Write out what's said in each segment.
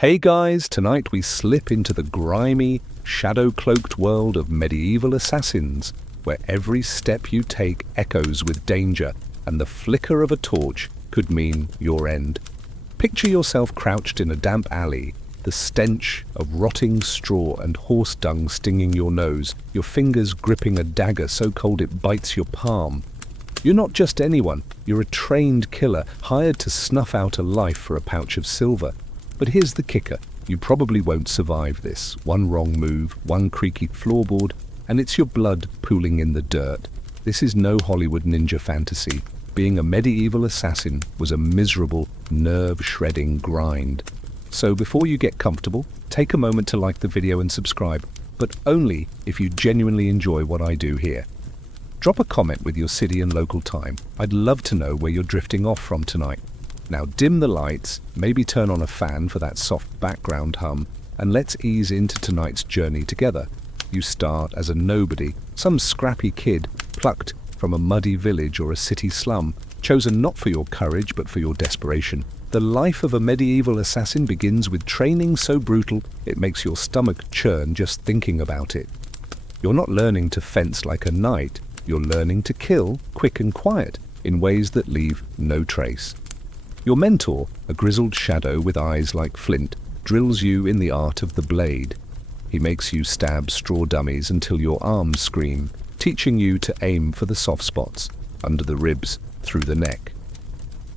Hey guys, tonight we slip into the grimy, shadow-cloaked world of medieval assassins, where every step you take echoes with danger, and the flicker of a torch could mean your end. Picture yourself crouched in a damp alley, the stench of rotting straw and horse dung stinging your nose, your fingers gripping a dagger so cold it bites your palm. You're not just anyone, you're a trained killer, hired to snuff out a life for a pouch of silver. But here's the kicker, you probably won't survive this. One wrong move, one creaky floorboard, and it's your blood pooling in the dirt. This is no Hollywood ninja fantasy. Being a medieval assassin was a miserable, nerve-shredding grind. So before you get comfortable, take a moment to like the video and subscribe, but only if you genuinely enjoy what I do here. Drop a comment with your city and local time. I'd love to know where you're drifting off from tonight. Now dim the lights, maybe turn on a fan for that soft background hum, and let's ease into tonight's journey together. You start as a nobody, some scrappy kid plucked from a muddy village or a city slum, chosen not for your courage but for your desperation. The life of a medieval assassin begins with training so brutal it makes your stomach churn just thinking about it. You're not learning to fence like a knight, you're learning to kill quick and quiet in ways that leave no trace. Your mentor, a grizzled shadow with eyes like flint, drills you in the art of the blade. He makes you stab straw dummies until your arms scream, teaching you to aim for the soft spots, under the ribs, through the neck.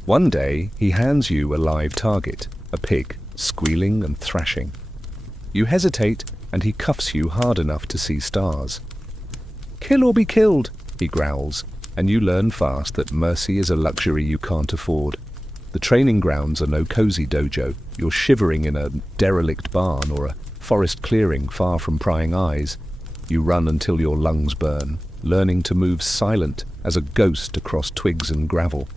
One day, he hands you a live target, a pig, squealing and thrashing. You hesitate, and he cuffs you hard enough to see stars. "Kill or be killed," he growls, and you learn fast that mercy is a luxury you can't afford. The training grounds are no cozy dojo. You're shivering in a derelict barn or a forest clearing far from prying eyes. You run until your lungs burn, learning to move silent as a ghost across twigs and gravel.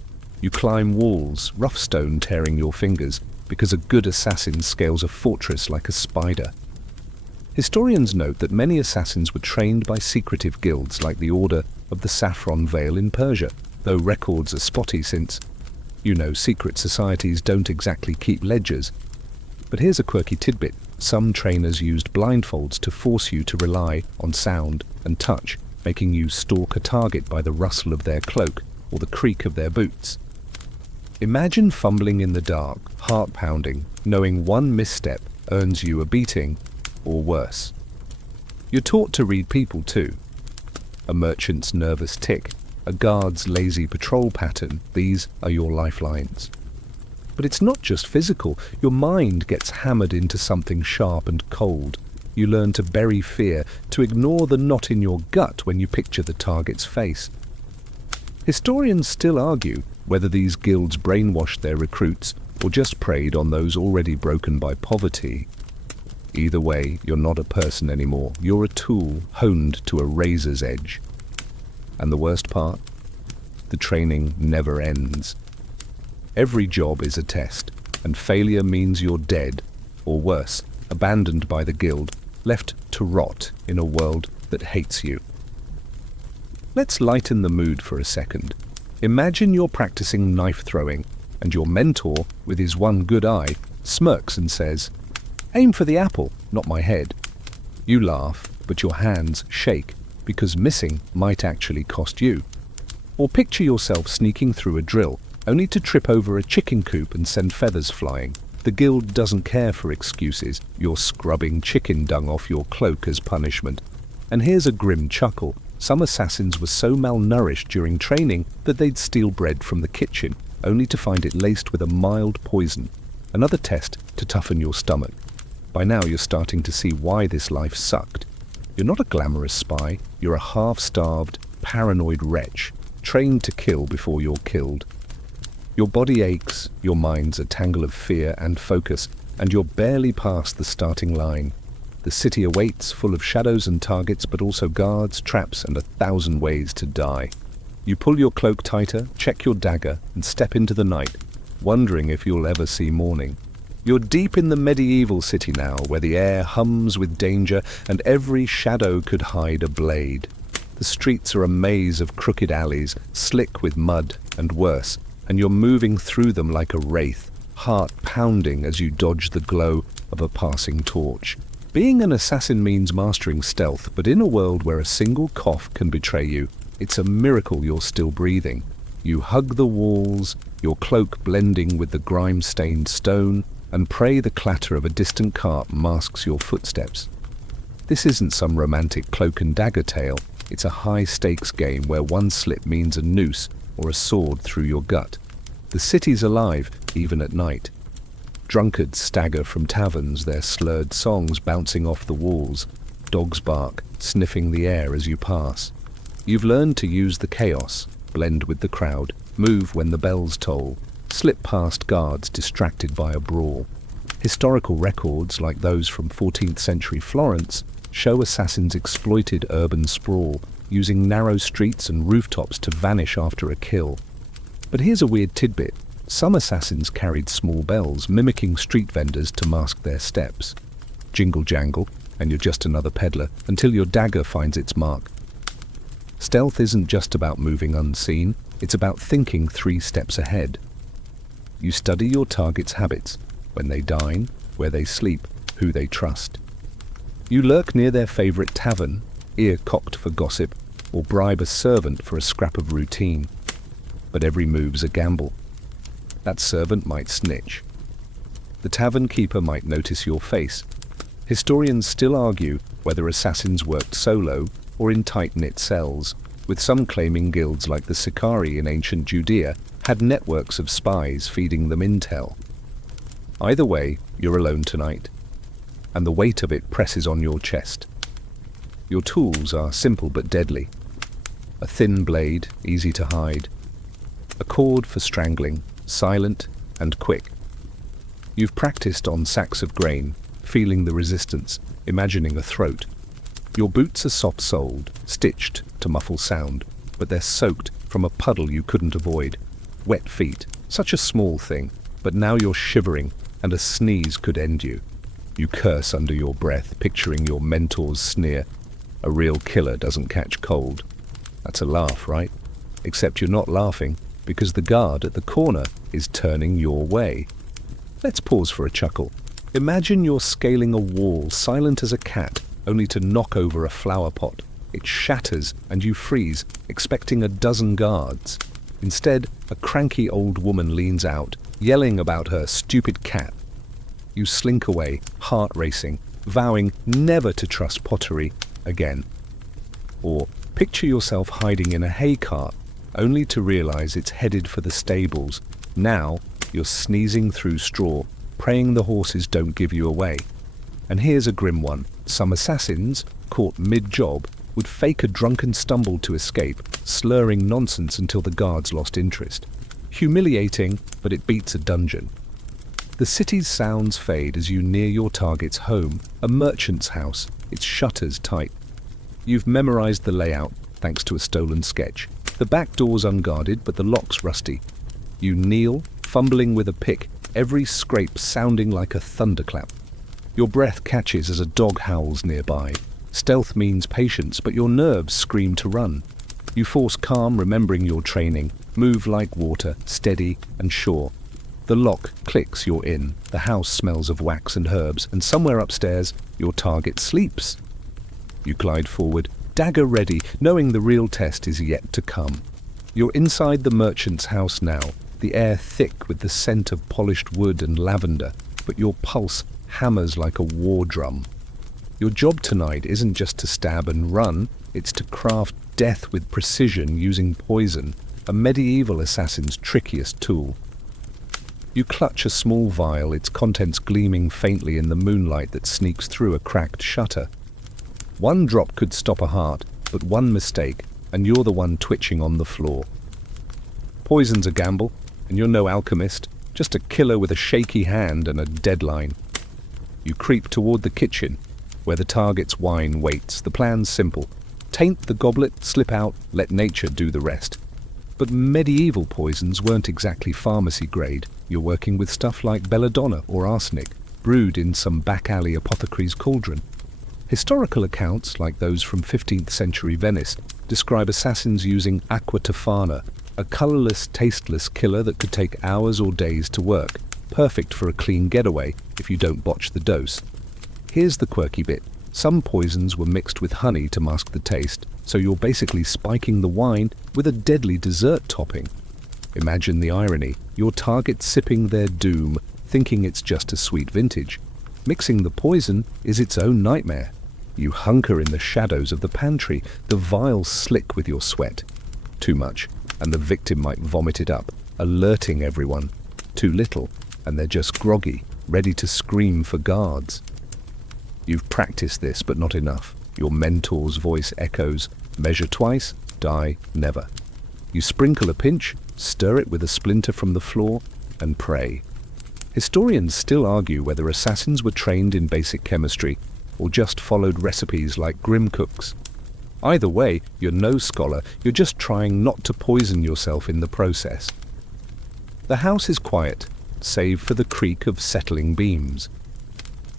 You climb walls, rough stone tearing your fingers, because a good assassin scales a fortress like a spider. Historians note that many assassins were trained by secretive guilds like the Order of the Saffron Veil in Persia, though records are spotty since secret societies don't exactly keep ledgers. But here's a quirky tidbit. Some trainers used blindfolds to force you to rely on sound and touch, making you stalk a target by the rustle of their cloak or the creak of their boots. Imagine fumbling in the dark, heart pounding, knowing one misstep earns you a beating, or worse. You're taught to read people too. A merchant's nervous tick, a guard's lazy patrol pattern, these are your lifelines. But it's not just physical, your mind gets hammered into something sharp and cold. You learn to bury fear, to ignore the knot in your gut when you picture the target's face. Historians still argue whether these guilds brainwashed their recruits or just preyed on those already broken by poverty. Either way, you're not a person anymore, you're a tool honed to a razor's edge. And the worst part? The training never ends. Every job is a test, and failure means you're dead, or worse, abandoned by the guild, left to rot in a world that hates you. Let's lighten the mood for a second. Imagine you're practicing knife throwing, and your mentor, with his one good eye, smirks and says, "Aim for the apple, not my head." You laugh, but your hands shake, because missing might actually cost you. Or picture yourself sneaking through a drill, only to trip over a chicken coop and send feathers flying. The guild doesn't care for excuses. You're scrubbing chicken dung off your cloak as punishment. And here's a grim chuckle. Some assassins were so malnourished during training that they'd steal bread from the kitchen, only to find it laced with a mild poison. Another test to toughen your stomach. By now you're starting to see why this life sucked. You're not a glamorous spy, you're a half-starved, paranoid wretch, trained to kill before you're killed. Your body aches, your mind's a tangle of fear and focus, and you're barely past the starting line. The city awaits, full of shadows and targets, but also guards, traps, and 1,000 ways to die. You pull your cloak tighter, check your dagger, and step into the night, wondering if you'll ever see morning. You're deep in the medieval city now, where the air hums with danger and every shadow could hide a blade. The streets are a maze of crooked alleys, slick with mud and worse, and you're moving through them like a wraith, heart pounding as you dodge the glow of a passing torch. Being an assassin means mastering stealth, but in a world where a single cough can betray you, it's a miracle you're still breathing. You hug the walls, your cloak blending with the grime-stained stone, and pray the clatter of a distant cart masks your footsteps. This isn't some romantic cloak and dagger tale. It's a high-stakes game where one slip means a noose or a sword through your gut. The city's alive, even at night. Drunkards stagger from taverns, their slurred songs bouncing off the walls. Dogs bark, sniffing the air as you pass. You've learned to use the chaos, blend with the crowd, move when the bells toll, slip past guards distracted by a brawl. Historical records, like those from 14th century Florence, show assassins exploited urban sprawl, using narrow streets and rooftops to vanish after a kill. But here's a weird tidbit. Some assassins carried small bells, mimicking street vendors to mask their steps. Jingle jangle, and you're just another peddler, until your dagger finds its mark. Stealth isn't just about moving unseen, it's about thinking 3 steps ahead. You study your target's habits, when they dine, where they sleep, who they trust. You lurk near their favorite tavern, ear cocked for gossip, or bribe a servant for a scrap of routine. But every move's a gamble. That servant might snitch. The tavern keeper might notice your face. Historians still argue whether assassins worked solo or in tight-knit cells, with some claiming guilds like the Sicarii in ancient Judea had networks of spies feeding them intel. Either way, you're alone tonight, and the weight of it presses on your chest. Your tools are simple but deadly. A thin blade, easy to hide. A cord for strangling, silent and quick. You've practiced on sacks of grain, feeling the resistance, imagining a throat. Your boots are soft-soled, stitched to muffle sound, but they're soaked from a puddle you couldn't avoid. Wet feet, such a small thing, but now you're shivering, and a sneeze could end you. You curse under your breath, picturing your mentor's sneer. A real killer doesn't catch cold. That's a laugh, right? Except you're not laughing, because the guard at the corner is turning your way. Let's pause for a chuckle. Imagine you're scaling a wall, silent as a cat, only to knock over a flower pot. It shatters and you freeze, expecting a dozen guards. Instead, a cranky old woman leans out, yelling about her stupid cat. You slink away, heart racing, vowing never to trust pottery again. Or picture yourself hiding in a hay cart, only to realize it's headed for the stables. Now, you're sneezing through straw, praying the horses don't give you away. And here's a grim one. Some assassins, caught mid-job, would fake a drunken stumble to escape, slurring nonsense until the guards lost interest. Humiliating, but it beats a dungeon. The city's sounds fade as you near your target's home, a merchant's house, its shutters tight. You've memorized the layout, thanks to a stolen sketch. The back door's unguarded, but the lock's rusty. You kneel, fumbling with a pick, every scrape sounding like a thunderclap. Your breath catches as a dog howls nearby. Stealth means patience, but your nerves scream to run. You force calm, remembering your training, move like water, steady and sure. The lock clicks, you're in. The house smells of wax and herbs, and somewhere upstairs, your target sleeps. You glide forward, dagger ready, knowing the real test is yet to come. You're inside the merchant's house now, the air thick with the scent of polished wood and lavender, but your pulse hammers like a war drum. Your job tonight isn't just to stab and run, it's to craft death with precision using poison, a medieval assassin's trickiest tool. You clutch a small vial, its contents gleaming faintly in the moonlight that sneaks through a cracked shutter. One drop could stop a heart, but one mistake, and you're the one twitching on the floor. Poison's a gamble, and you're no alchemist, just a killer with a shaky hand and a deadline. You creep toward the kitchen, where the target's wine waits. The plan's simple. Taint the goblet, slip out, let nature do the rest. But medieval poisons weren't exactly pharmacy grade. You're working with stuff like belladonna or arsenic, brewed in some back-alley apothecary's cauldron. Historical accounts, like those from 15th century Venice, describe assassins using aqua tofana, a colorless, tasteless killer that could take hours or days to work, perfect for a clean getaway if you don't botch the dose. Here's the quirky bit. Some poisons were mixed with honey to mask the taste, so you're basically spiking the wine with a deadly dessert topping. Imagine the irony, your target sipping their doom, thinking it's just a sweet vintage. Mixing the poison is its own nightmare. You hunker in the shadows of the pantry, the vials slick with your sweat. Too much, and the victim might vomit it up, alerting everyone. Too little, and they're just groggy, ready to scream for guards. You've practiced this, but not enough. Your mentor's voice echoes, measure twice, die never. You sprinkle a pinch, stir it with a splinter from the floor, and pray. Historians still argue whether assassins were trained in basic chemistry or just followed recipes like grim cooks. Either way, you're no scholar, you're just trying not to poison yourself in the process. The house is quiet, save for the creak of settling beams.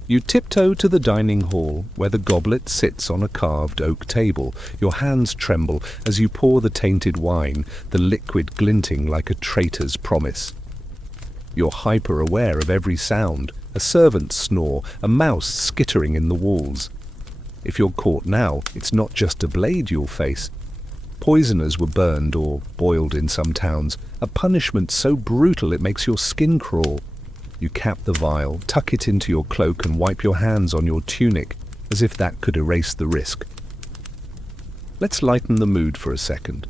You tiptoe to the dining hall, where the goblet sits on a carved oak table. Your hands tremble as you pour the tainted wine, the liquid glinting like a traitor's promise. You're hyper-aware of every sound, a servant's snore, a mouse skittering in the walls. If you're caught now, it's not just a blade you'll face. Poisoners were burned or boiled in some towns, a punishment so brutal it makes your skin crawl. You cap the vial, tuck it into your cloak and wipe your hands on your tunic, as if that could erase the risk. Let's lighten the mood for a second.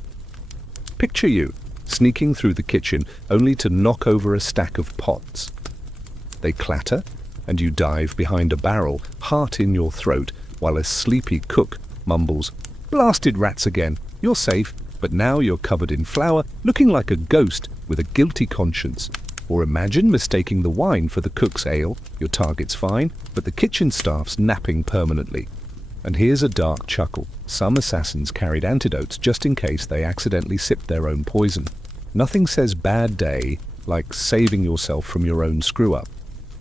Picture you, sneaking through the kitchen only to knock over a stack of pots. They clatter, and you dive behind a barrel, heart in your throat, while a sleepy cook mumbles, "Blasted rats again, you're safe," but now you're covered in flour, looking like a ghost with a guilty conscience. Or imagine mistaking the wine for the cook's ale. Your target's fine, but the kitchen staff's napping permanently. And here's a dark chuckle. Some assassins carried antidotes just in case they accidentally sipped their own poison. Nothing says bad day like saving yourself from your own screw-up.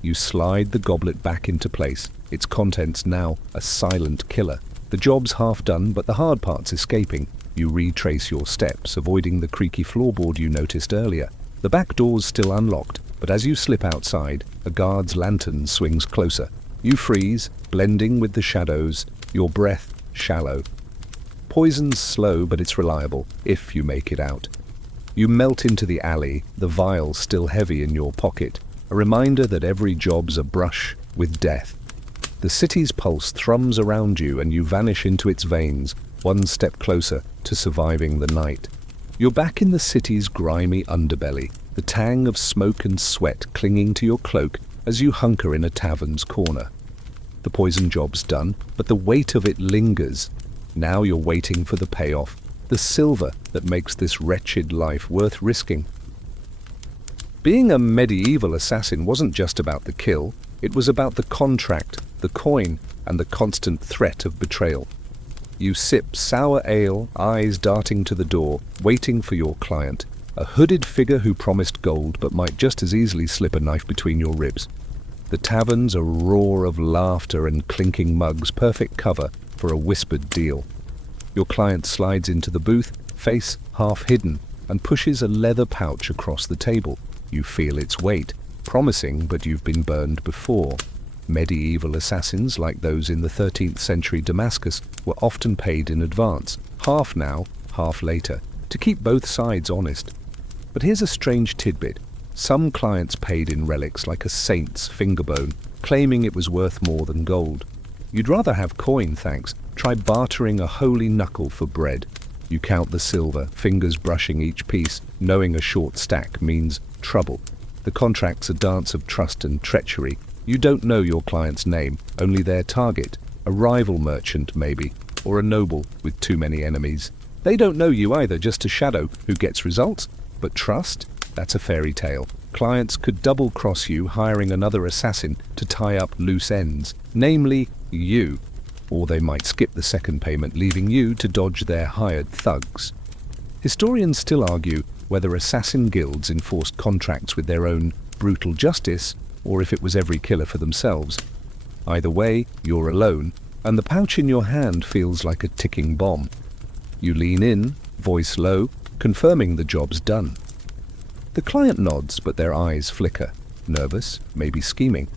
You slide the goblet back into place, its contents now a silent killer. The job's half done, but the hard part's escaping. You retrace your steps, avoiding the creaky floorboard you noticed earlier. The back door's still unlocked, but as you slip outside, a guard's lantern swings closer. You freeze, blending with the shadows, your breath shallow. Poison's slow, but it's reliable, if you make it out. You melt into the alley, the vial still heavy in your pocket, a reminder that every job's a brush with death. The city's pulse thrums around you and you vanish into its veins, one step closer to surviving the night. You're back in the city's grimy underbelly, the tang of smoke and sweat clinging to your cloak as you hunker in a tavern's corner. The poison job's done, but the weight of it lingers. Now you're waiting for the payoff, the silver that makes this wretched life worth risking. Being a medieval assassin wasn't just about the kill, it was about the contract, the coin, and the constant threat of betrayal. You sip sour ale, eyes darting to the door, waiting for your client, a hooded figure who promised gold but might just as easily slip a knife between your ribs. The tavern's a roar of laughter and clinking mugs, perfect cover for a whispered deal. Your client slides into the booth, face half hidden, and pushes a leather pouch across the table. You feel its weight, promising, but you've been burned before. Medieval assassins, like those in the 13th century Damascus, were often paid in advance, half now, half later, to keep both sides honest. But here's a strange tidbit. Some clients paid in relics like a saint's fingerbone, claiming it was worth more than gold. You'd rather have coin, thanks. Try bartering a holy knuckle for bread. You count the silver, fingers brushing each piece, knowing a short stack means trouble. The contract's a dance of trust and treachery. You don't know your client's name, only their target, a rival merchant maybe, or a noble with too many enemies. They don't know you either, just a shadow who gets results. But trust? That's a fairy tale. Clients could double-cross you, hiring another assassin to tie up loose ends, namely you. Or they might skip the second payment, leaving you to dodge their hired thugs. Historians still argue whether assassin guilds enforced contracts with their own brutal justice, or if it was every killer for themselves. Either way, you're alone, and the pouch in your hand feels like a ticking bomb. You lean in, voice low, confirming the job's done. The client nods, but their eyes flicker. nervous, maybe scheming.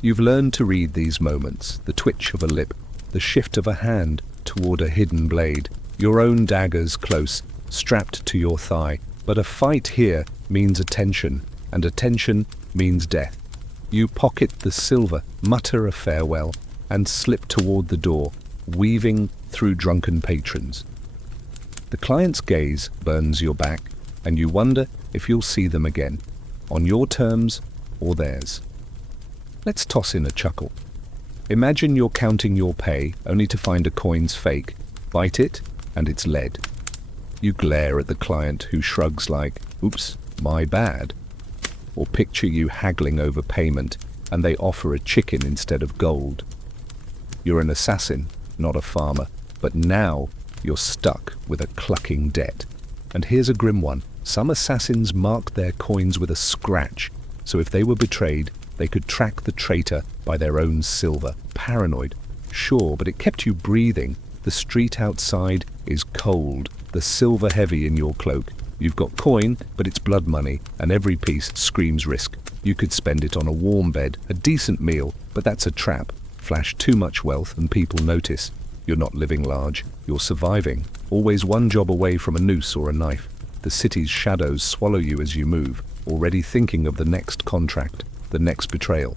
You've learned to read these moments, the twitch of a lip, the shift of a hand toward a hidden blade, your own daggers close, strapped to your thigh. But a fight here means attention, and attention means death. You pocket the silver, mutter a farewell, and slip toward the door, weaving through drunken patrons. The client's gaze burns your back, and you wonder if you'll see them again, on your terms or theirs. Let's toss in a chuckle. Imagine you're counting your pay only to find a coin's fake, bite it, and it's lead. You glare at the client who shrugs like, "Oops, my bad." Or picture you haggling over payment and they offer a chicken instead of gold. You're an assassin, not a farmer, but now you're stuck with a clucking debt. And here's a grim one. Some assassins marked their coins with a scratch, so if they were betrayed, they could track the traitor by their own silver. Paranoid, sure, but it kept you breathing. The street outside is cold, the silver heavy in your cloak. You've got coin, but it's blood money, and every piece screams risk. You could spend it on a warm bed, a decent meal, but that's a trap. Flash too much wealth and people notice. You're not living large, you're surviving, always one job away from a noose or a knife. The city's shadows swallow you as you move, already thinking of the next contract, the next betrayal.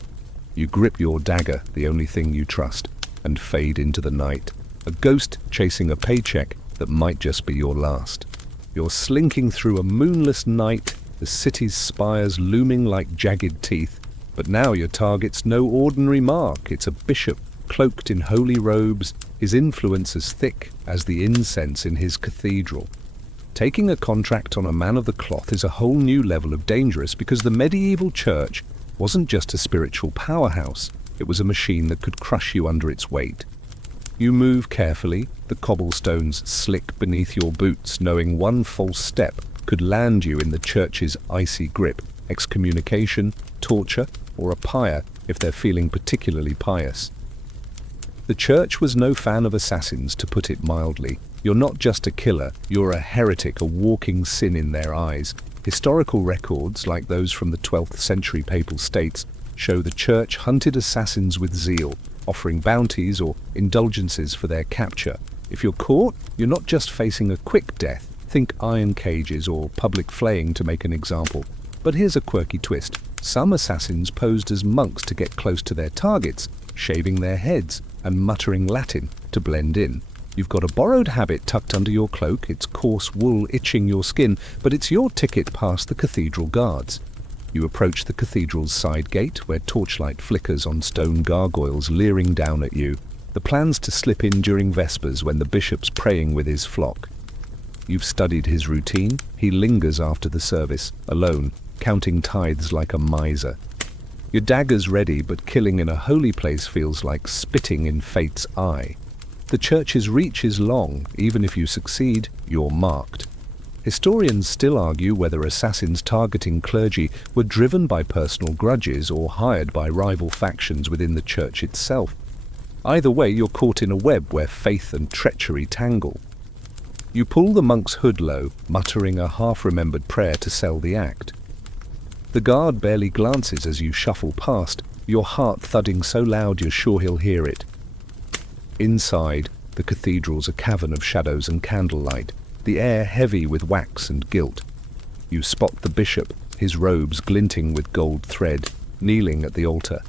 You grip your dagger, the only thing you trust, and fade into the night. A ghost chasing a paycheck that might just be your last. You're slinking through a moonless night, the city's spires looming like jagged teeth. But now your target's no ordinary mark. It's a bishop, cloaked in holy robes, his influence as thick as the incense in his cathedral. Taking a contract on a man of the cloth is a whole new level of dangerous, because the medieval church wasn't just a spiritual powerhouse, it was a machine that could crush you under its weight. You move carefully, the cobblestones slick beneath your boots, knowing one false step could land you in the church's icy grip, excommunication, torture, or a pyre if they're feeling particularly pious. The church was no fan of assassins, to put it mildly. You're not just a killer, you're a heretic, a walking sin in their eyes. Historical records, like those from the 12th century papal states, show the church hunted assassins with zeal, offering bounties or indulgences for their capture. If you're caught, you're not just facing a quick death. Think iron cages or public flaying, to make an example. But here's a quirky twist. Some assassins posed as monks to get close to their targets, shaving their heads and muttering Latin to blend in. You've got a borrowed habit tucked under your cloak, its coarse wool itching your skin, but it's your ticket past the cathedral guards. You approach the cathedral's side gate, where torchlight flickers on stone gargoyles leering down at you. The plan's to slip in during Vespers, when the bishop's praying with his flock. You've studied his routine. He lingers after the service, alone, counting tithes like a miser. Your dagger's ready, but killing in a holy place feels like spitting in fate's eye. The church's reach is long. Even if you succeed, you're marked. Historians still argue whether assassins targeting clergy were driven by personal grudges or hired by rival factions within the church itself. Either way, you're caught in a web where faith and treachery tangle. You pull the monk's hood low, muttering a half-remembered prayer to sell the act. The guard barely glances as you shuffle past, your heart thudding so loud you're sure he'll hear it. Inside, the cathedral's a cavern of shadows and candlelight, the air heavy with wax and guilt. You spot the bishop, his robes glinting with gold thread, kneeling at the altar.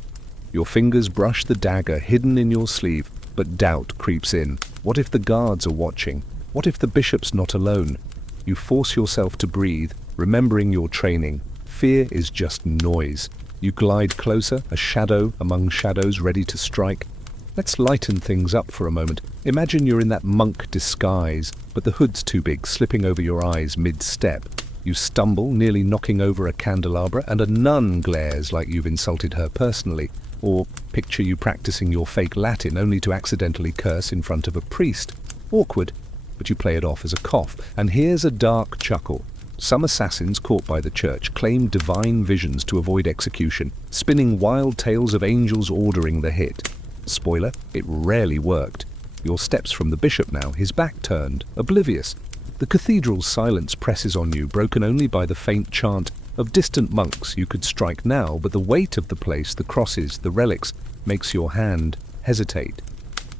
Your fingers brush the dagger hidden in your sleeve, but doubt creeps in. What if the guards are watching? What if the bishop's not alone? You force yourself to breathe, remembering your training. Fear is just noise. You glide closer, a shadow among shadows ready to strike. Let's lighten things up for a moment. Imagine you're in that monk disguise, but the hood's too big, slipping over your eyes mid-step. You stumble, nearly knocking over a candelabra, and a nun glares like you've insulted her personally. Or picture you practicing your fake Latin only to accidentally curse in front of a priest. Awkward, but you play it off as a cough. And here's a dark chuckle. Some assassins caught by the church claimed divine visions to avoid execution, spinning wild tales of angels ordering the hit. Spoiler, it rarely worked. Your steps from the bishop now, his back turned, oblivious. The cathedral's silence presses on you, broken only by the faint chant, of distant monks you could strike now, but the weight of the place, the crosses, the relics, makes your hand hesitate.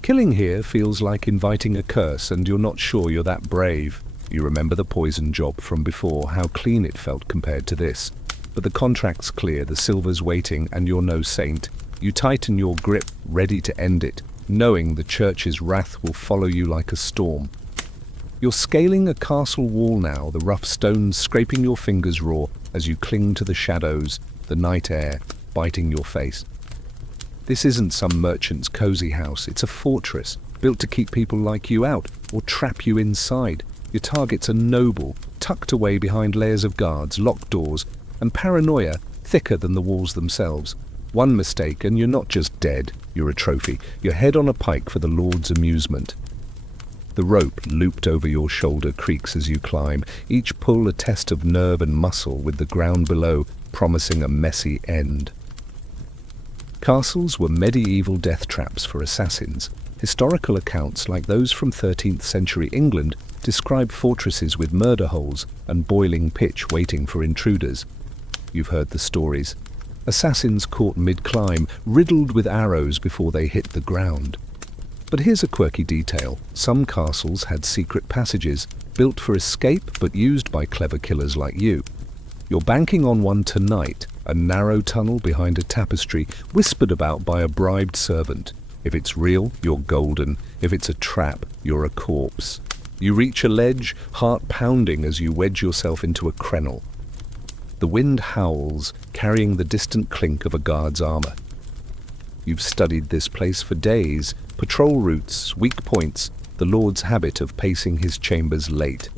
Killing here feels like inviting a curse, and you're not sure you're that brave. You remember the poison job from before, how clean it felt compared to this. But the contract's clear, the silver's waiting, and you're no saint. You tighten your grip, ready to end it, knowing the church's wrath will follow you like a storm. You're scaling a castle wall now, the rough stones scraping your fingers raw as you cling to the shadows, the night air biting your face. This isn't some merchant's cozy house, it's a fortress, built to keep people like you out, or trap you inside. Your targets are noble, tucked away behind layers of guards, locked doors, and paranoia thicker than the walls themselves. One mistake and you're not just dead, you're a trophy, your head on a pike for the Lord's amusement. The rope looped over your shoulder creaks as you climb, each pull a test of nerve and muscle, with the ground below promising a messy end. Castles were medieval death traps for assassins. Historical accounts like those from 13th century England describe fortresses with murder holes and boiling pitch waiting for intruders. You've heard the stories. Assassins caught mid-climb, riddled with arrows before they hit the ground. But here's a quirky detail. Some castles had secret passages, built for escape but used by clever killers like you. You're banking on one tonight, a narrow tunnel behind a tapestry, whispered about by a bribed servant. If it's real, you're golden. If it's a trap, you're a corpse. You reach a ledge, heart pounding as you wedge yourself into a crenel. The wind howls, carrying the distant clink of a guard's armor. You've studied this place for days, patrol routes, weak points, the Lord's habit of pacing his chambers late.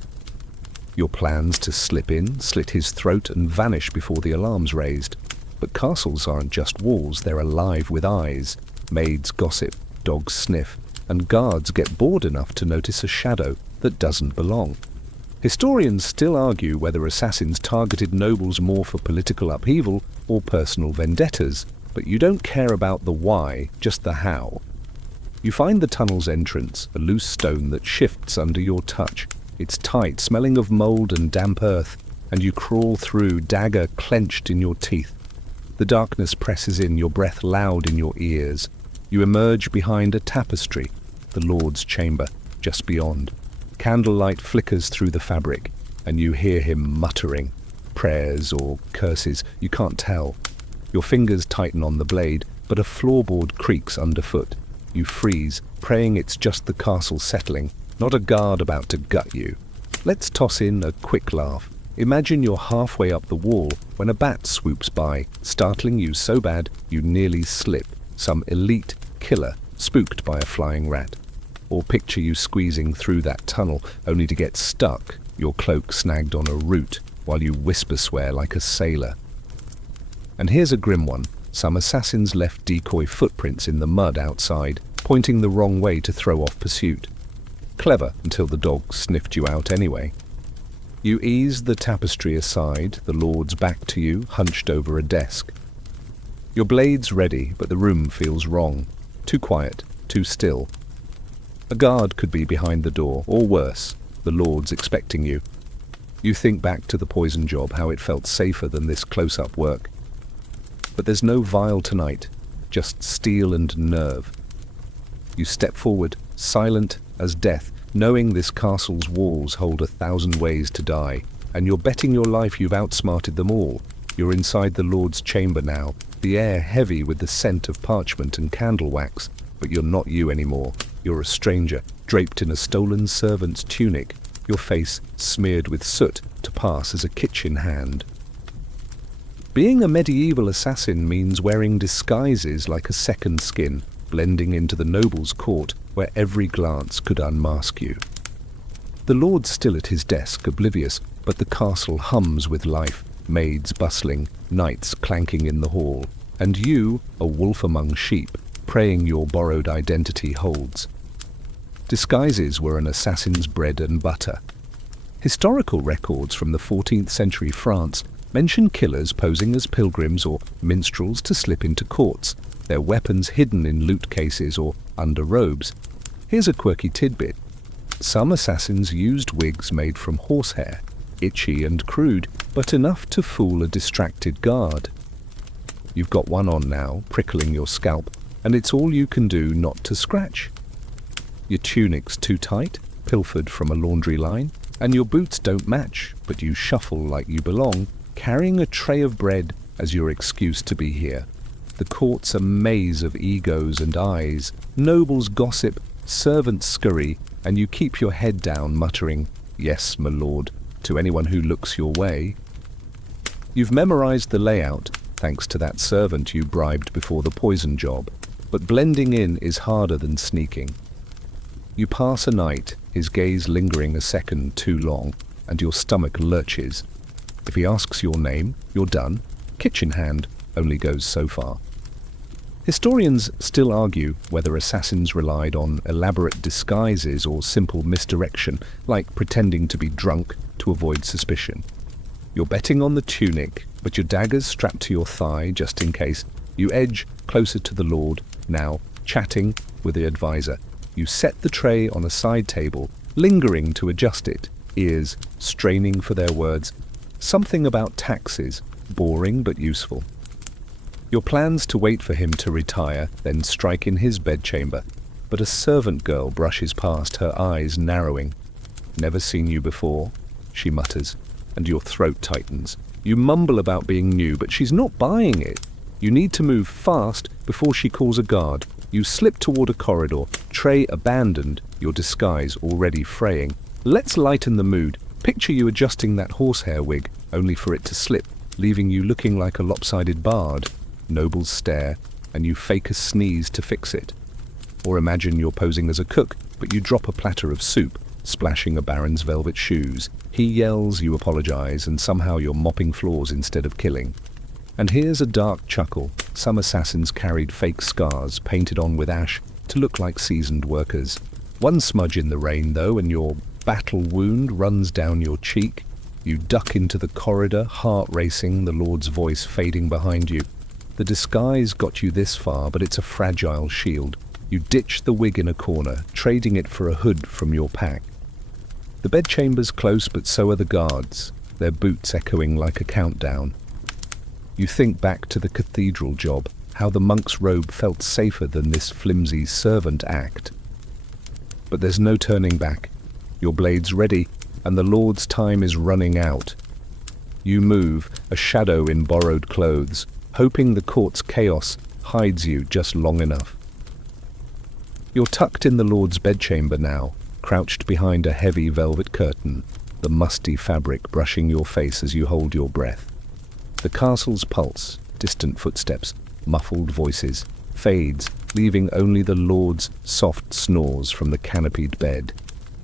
Your plans to slip in, slit his throat, and vanish before the alarm's raised. But castles aren't just walls, they're alive with eyes. Maids gossip, dogs sniff, and guards get bored enough to notice a shadow that doesn't belong. Historians still argue whether assassins targeted nobles more for political upheaval or personal vendettas, but you don't care about the why, just the how. You find the tunnel's entrance, a loose stone that shifts under your touch. It's tight, smelling of mold and damp earth, and you crawl through, dagger clenched in your teeth. The darkness presses in, your breath loud in your ears. You emerge behind a tapestry, the Lord's chamber, just beyond. Candlelight flickers through the fabric, and you hear him muttering. Prayers or curses, you can't tell. Your fingers tighten on the blade, but a floorboard creaks underfoot. You freeze, praying it's just the castle settling, not a guard about to gut you. Let's toss in a quick laugh. Imagine you're halfway up the wall when a bat swoops by, startling you so bad you nearly slip. Some elite killer spooked by a flying rat. Or picture you squeezing through that tunnel only to get stuck, your cloak snagged on a root, while you whisper swear like a sailor. And here's a grim one. Some assassins left decoy footprints in the mud outside, pointing the wrong way to throw off pursuit. Clever until the dog sniffed you out anyway. You ease the tapestry aside, the Lord's back to you, hunched over a desk. Your blade's ready, but the room feels wrong. Too quiet, too still. A guard could be behind the door, or worse, the Lord's expecting you. You think back to the poison job, how it felt safer than this close-up work. But there's no vial tonight, just steel and nerve. You step forward, silent as death, knowing this castle's walls hold 1,000 ways to die, and you're betting your life you've outsmarted them all. You're inside the Lord's chamber now, the air heavy with the scent of parchment and candle wax, but you're not you anymore. You're a stranger, draped in a stolen servant's tunic, your face smeared with soot to pass as a kitchen hand. Being a medieval assassin means wearing disguises like a second skin, blending into the noble's court where every glance could unmask you. The Lord's still at his desk, oblivious, but the castle hums with life, maids bustling, knights clanking in the hall, and you, a wolf among sheep, praying your borrowed identity holds. Disguises were an assassin's bread and butter. Historical records from the 14th century France mention killers posing as pilgrims or minstrels to slip into courts, their weapons hidden in loot cases or under robes. Here's a quirky tidbit. Some assassins used wigs made from horsehair. itchy and crude, but enough to fool a distracted guard. You've got one on now, prickling your scalp, and it's all you can do not to scratch. Your tunic's too tight, pilfered from a laundry line, and your boots don't match, but you shuffle like you belong, carrying a tray of bread as your excuse to be here. The court's a maze of egos and eyes, nobles gossip, servants scurry, and you keep your head down, muttering, "Yes, my lord," to anyone who looks your way. You've memorized the layout, thanks to that servant you bribed before the poison job, but blending in is harder than sneaking. You pass a night, his gaze lingering a second too long, and your stomach lurches. If he asks your name, you're done. Kitchen hand only goes so far. Historians still argue whether assassins relied on elaborate disguises or simple misdirection, like pretending to be drunk to avoid suspicion. You're betting on the tunic, but your dagger's strapped to your thigh just in case. You edge closer to the lord, now chatting with the advisor. You set the tray on a side table, lingering to adjust it, ears straining for their words. Something about taxes, boring but useful. Your plans to wait for him to retire, then strike in his bedchamber, but a servant girl brushes past, her eyes narrowing. "Never seen you before," she mutters, and your throat tightens. You mumble about being new, but she's not buying it. You need to move fast before she calls a guard. You slip toward a corridor, tray abandoned, your disguise already fraying. Let's lighten the mood. Picture you adjusting that horsehair wig, only for it to slip, leaving you looking like a lopsided bard. Nobles stare, and you fake a sneeze to fix it. Or imagine you're posing as a cook, but you drop a platter of soup, splashing a baron's velvet shoes. He yells, you apologize, and somehow you're mopping floors instead of killing. And here's a dark chuckle. Some assassins carried fake scars painted on with ash to look like seasoned workers. One smudge in the rain, though, and your battle wound runs down your cheek. You duck into the corridor, heart racing, the Lord's voice fading behind you. The disguise got you this far, but it's a fragile shield. You ditch the wig in a corner, trading it for a hood from your pack. The bedchamber's close, but so are the guards, their boots echoing like a countdown. You think back to the cathedral job, how the monk's robe felt safer than this flimsy servant act. But there's no turning back. Your blade's ready, and the Lord's time is running out. You move, a shadow in borrowed clothes, hoping the court's chaos hides you just long enough. You're tucked in the Lord's bedchamber now, crouched behind a heavy velvet curtain, the musty fabric brushing your face as you hold your breath. The castle's pulse, distant footsteps, muffled voices, fades, leaving only the Lord's soft snores from the canopied bed.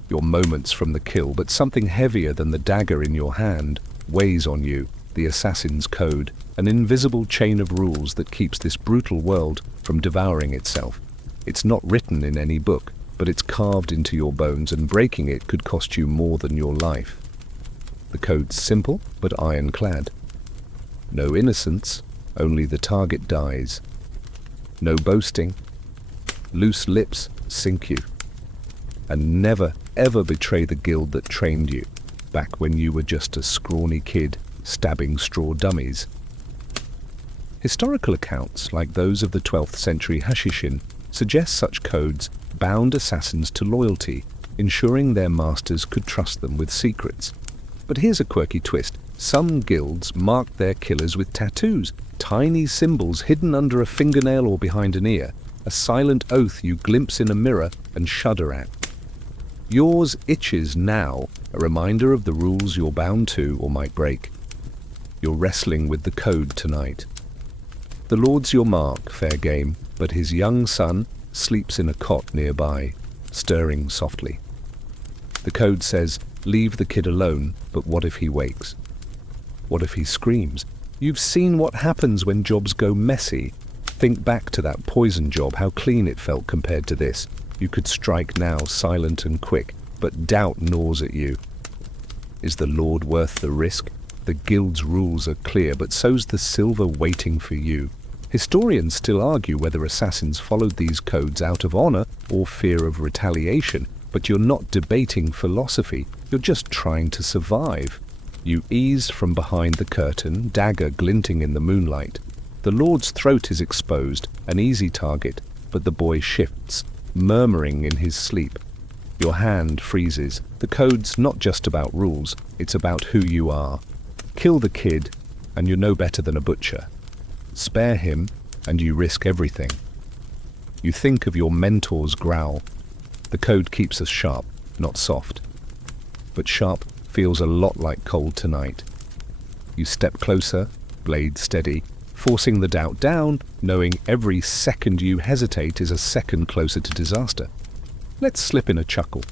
You're moments from the kill, but something heavier than the dagger in your hand weighs on you, the assassin's code, an invisible chain of rules that keeps this brutal world from devouring itself. It's not written in any book, but it's carved into your bones, and breaking it could cost you more than your life. The code's simple, but ironclad. No innocence, only the target dies. No boasting. Loose lips sink you. And never, ever betray the guild that trained you, back when you were just a scrawny kid stabbing straw dummies. Historical accounts, like those of the 12th century Hashishin, suggest such codes bound assassins to loyalty, ensuring their masters could trust them with secrets. But here's a quirky twist. Some guilds marked their killers with tattoos, tiny symbols hidden under a fingernail or behind an ear, a silent oath you glimpse in a mirror and shudder at. Yours itches now, a reminder of the rules you're bound to or might break. You're wrestling with the code tonight. The Lord's your mark, fair game, but his young son sleeps in a cot nearby, stirring softly. The code says, leave the kid alone, but what if he wakes? What if he screams? You've seen what happens when jobs go messy. Think back to that poison job, how clean it felt compared to this. You could strike now, silent and quick, but doubt gnaws at you. Is the Lord worth the risk? The guild's rules are clear, but so's the silver waiting for you. Historians still argue whether assassins followed these codes out of honor or fear of retaliation, but you're not debating philosophy, you're just trying to survive. You ease from behind the curtain, dagger glinting in the moonlight. The Lord's throat is exposed, an easy target, but the boy shifts, murmuring in his sleep. Your hand freezes. The code's not just about rules, it's about who you are. Kill the kid, and you're no better than a butcher. Spare him, and you risk everything. You think of your mentor's growl. The code keeps us sharp, not soft. But sharp feels a lot like cold tonight. You step closer, blade steady, forcing the doubt down, knowing every second you hesitate is a second closer to disaster. Let's slip in a chuckle.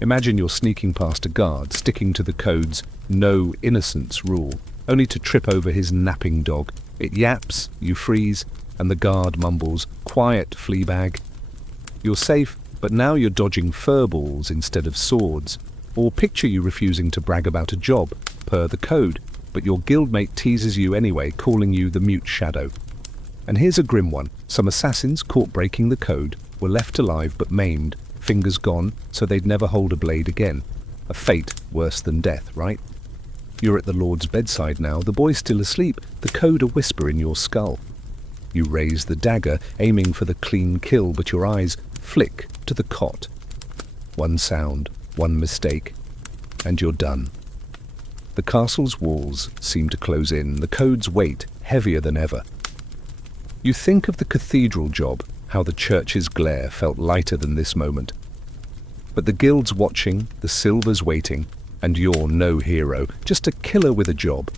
Imagine you're sneaking past a guard, sticking to the code's no innocence rule, only to trip over his napping dog. It yaps, you freeze, and the guard mumbles, "Quiet, fleabag." You're safe, but now you're dodging furballs instead of swords. Or picture you refusing to brag about a job, per the code, but your guildmate teases you anyway, calling you the mute shadow. And here's a grim one. Some assassins caught breaking the code were left alive but maimed, fingers gone, so they'd never hold a blade again. A fate worse than death, right? You're at the Lord's bedside now, the boy's still asleep, the code a whisper in your skull. You raise the dagger, aiming for the clean kill, but your eyes flick to the cot. One sound, one mistake, and you're done. The castle's walls seem to close in, the code's weight heavier than ever. You think of the cathedral job, how the church's glare felt lighter than this moment. But the guild's watching, the silver's waiting, and you're no hero, just a killer with a job.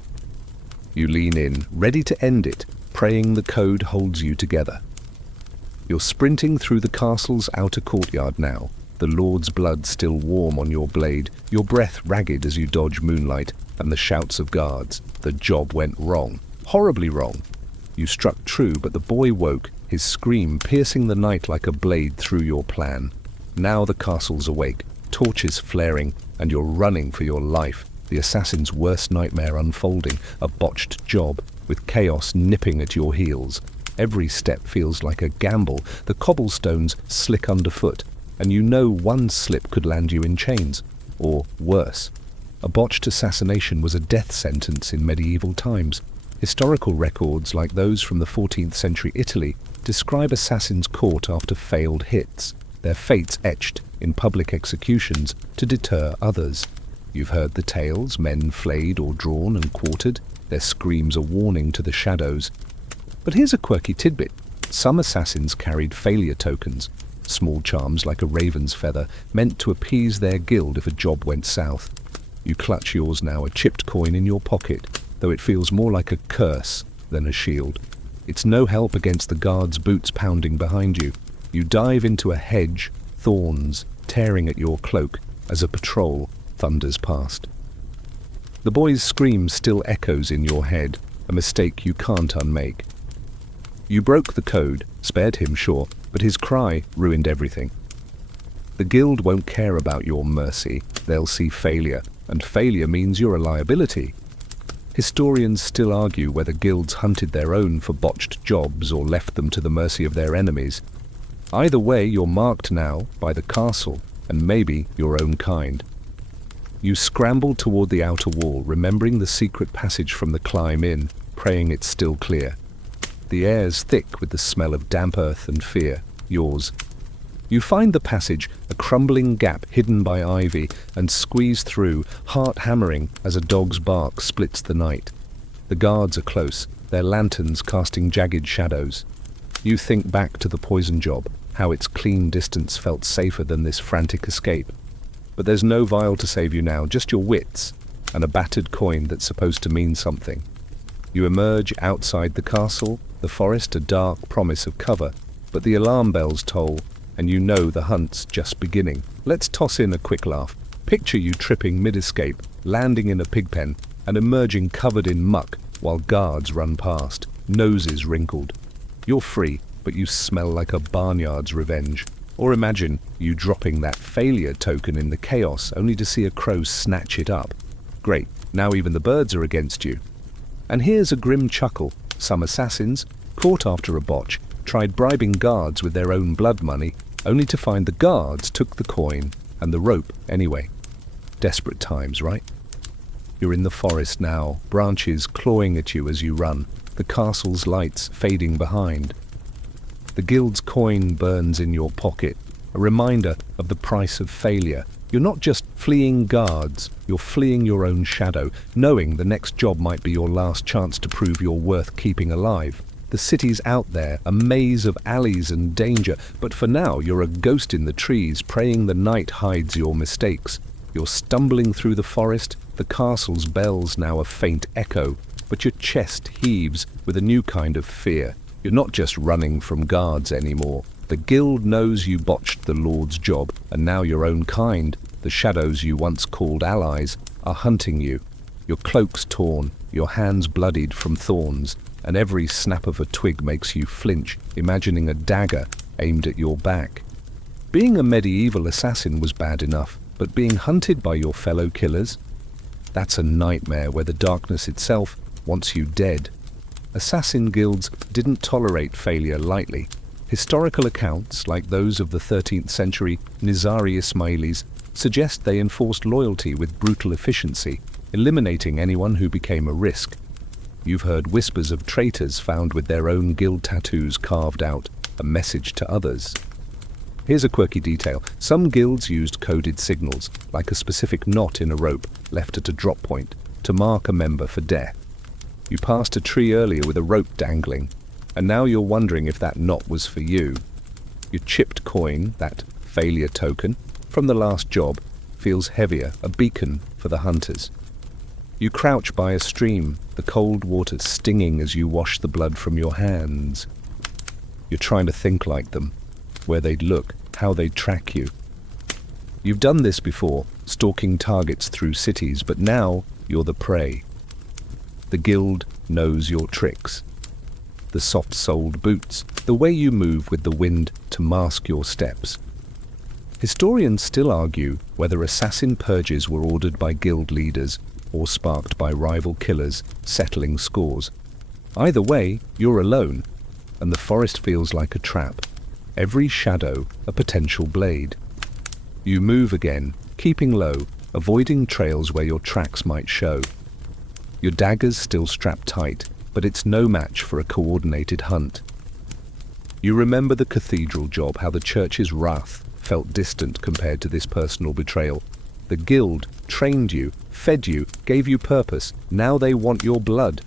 You lean in, ready to end it, praying the code holds you together. You're sprinting through the castle's outer courtyard now, the Lord's blood still warm on your blade, your breath ragged as you dodge moonlight, and the shouts of guards. The job went wrong, horribly wrong. You struck true, but the boy woke, his scream piercing the night like a blade through your plan. Now the castle's awake, torches flaring, and you're running for your life, the assassin's worst nightmare unfolding, a botched job, with chaos nipping at your heels. Every step feels like a gamble, the cobblestones slick underfoot, and you know one slip could land you in chains, or worse. A botched assassination was a death sentence in medieval times. Historical records like those from the 14th century Italy describe assassins caught after failed hits, their fates etched in public executions to deter others. You've heard the tales, men flayed or drawn and quartered, their screams a warning to the shadows. But here's a quirky tidbit. Some assassins carried failure tokens, small charms like a raven's feather, meant to appease their guild if a job went south. You clutch yours now, a chipped coin in your pocket, though it feels more like a curse than a shield. It's no help against the guard's boots pounding behind you. You dive into a hedge, thorns tearing at your cloak as a patrol thunders past. The boy's scream still echoes in your head, a mistake you can't unmake. You broke the code, spared him, sure, but his cry ruined everything. The guild won't care about your mercy, they'll see failure, and failure means you're a liability. Historians still argue whether guilds hunted their own for botched jobs or left them to the mercy of their enemies. Either way, you're marked now by the castle, and maybe your own kind. You scramble toward the outer wall, remembering the secret passage from the climb in, praying it's still clear. The air's thick with the smell of damp earth and fear, yours. You find the passage, a crumbling gap hidden by ivy, and squeeze through, heart hammering as a dog's bark splits the night. The guards are close, their lanterns casting jagged shadows. You think back to the poison job, how its clean distance felt safer than this frantic escape. But there's no vial to save you now, just your wits, and a battered coin that's supposed to mean something. You emerge outside the castle, the forest a dark promise of cover, but the alarm bells toll, and you know the hunt's just beginning. Let's toss in a quick laugh. Picture you tripping mid-escape, landing in a pigpen, and emerging covered in muck while guards run past, noses wrinkled. You're free, but you smell like a barnyard's revenge. Or imagine you dropping that failure token in the chaos only to see a crow snatch it up. Great, now even the birds are against you. And here's a grim chuckle. Some assassins, caught after a botch, tried bribing guards with their own blood money, only to find the guards took the coin and the rope anyway. Desperate times, right? You're in the forest now, branches clawing at you as you run, the castle's lights fading behind. The guild's coin burns in your pocket, a reminder of the price of failure. You're not just fleeing guards, you're fleeing your own shadow, knowing the next job might be your last chance to prove you're worth keeping alive. The city's out there, a maze of alleys and danger, but for now you're a ghost in the trees, praying the night hides your mistakes. You're stumbling through the forest, the castle's bells now a faint echo, but your chest heaves with a new kind of fear. You're not just running from guards anymore. The guild knows you botched the Lord's job, and now your own kind, the shadows you once called allies, are hunting you. Your cloak's torn, your hands bloodied from thorns, and every snap of a twig makes you flinch, imagining a dagger aimed at your back. Being a medieval assassin was bad enough, but being hunted by your fellow killers? That's a nightmare where the darkness itself wants you dead. Assassin guilds didn't tolerate failure lightly. Historical accounts, like those of the 13th century Nizari Ismailis, suggest they enforced loyalty with brutal efficiency, eliminating anyone who became a risk. You've heard whispers of traitors found with their own guild tattoos carved out, a message to others. Here's a quirky detail. Some guilds used coded signals, like a specific knot in a rope left at a drop point, to mark a member for death. You passed a tree earlier with a rope dangling, and now you're wondering if that knot was for you. Your chipped coin, that failure token, from the last job, feels heavier, a beacon for the hunters. You crouch by a stream, the cold water stinging as you wash the blood from your hands. You're trying to think like them, where they'd look, how they'd track you. You've done this before, stalking targets through cities, but now you're the prey. The guild knows your tricks. The soft-soled boots, the way you move with the wind to mask your steps. Historians still argue whether assassin purges were ordered by guild leaders or sparked by rival killers settling scores. Either way, you're alone, and the forest feels like a trap. Every shadow a potential blade. You move again, keeping low, avoiding trails where your tracks might show. Your dagger's still strapped tight, but it's no match for a coordinated hunt. You remember the cathedral job, how the church's wrath felt distant compared to this personal betrayal. The guild trained you, fed you, gave you purpose. Now they want your blood.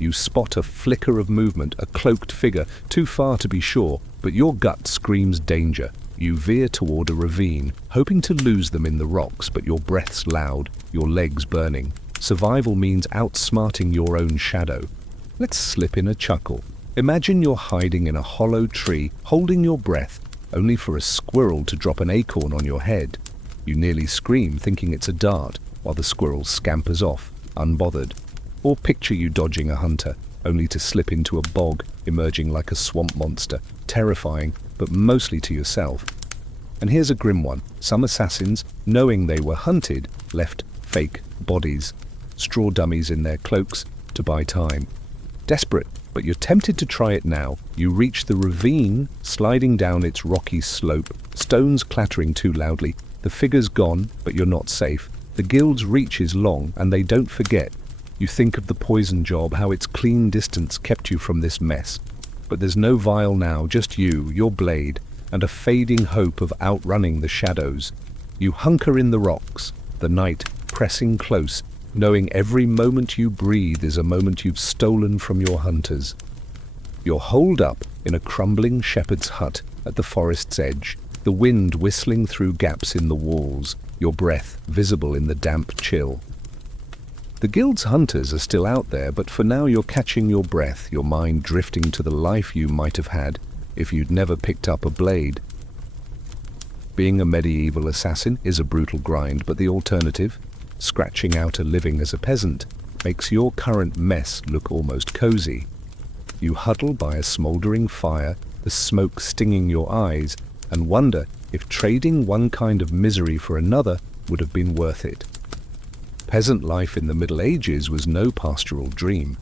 You spot a flicker of movement, a cloaked figure, too far to be sure, but your gut screams danger. You veer toward a ravine, hoping to lose them in the rocks, but your breath's loud, your legs burning. Survival means outsmarting your own shadow. Let's slip in a chuckle. Imagine you're hiding in a hollow tree, holding your breath, only for a squirrel to drop an acorn on your head. You nearly scream, thinking it's a dart, while the squirrel scampers off, unbothered. Or picture you dodging a hunter, only to slip into a bog, emerging like a swamp monster, terrifying, but mostly to yourself. And here's a grim one. Some assassins, knowing they were hunted, left fake bodies, straw dummies in their cloaks, to buy time. Desperate, but you're tempted to try it now. You reach the ravine, sliding down its rocky slope, stones clattering too loudly. The figure's gone, but you're not safe. The guild's reach is long, and they don't forget. You think of the poison job, how its clean distance kept you from this mess. But there's no vial now, just you, your blade, and a fading hope of outrunning the shadows. You hunker in the rocks, the night pressing close, knowing every moment you breathe is a moment you've stolen from your hunters. You're holed up in a crumbling shepherd's hut at the forest's edge, the wind whistling through gaps in the walls, your breath visible in the damp chill. The guild's hunters are still out there, but for now you're catching your breath, your mind drifting to the life you might have had if you'd never picked up a blade. Being a medieval assassin is a brutal grind, but the alternative, scratching out a living as a peasant, makes your current mess look almost cozy. You huddle by a smouldering fire, the smoke stinging your eyes, and wonder if trading one kind of misery for another would have been worth it. Peasant life in the Middle Ages was no pastoral dream.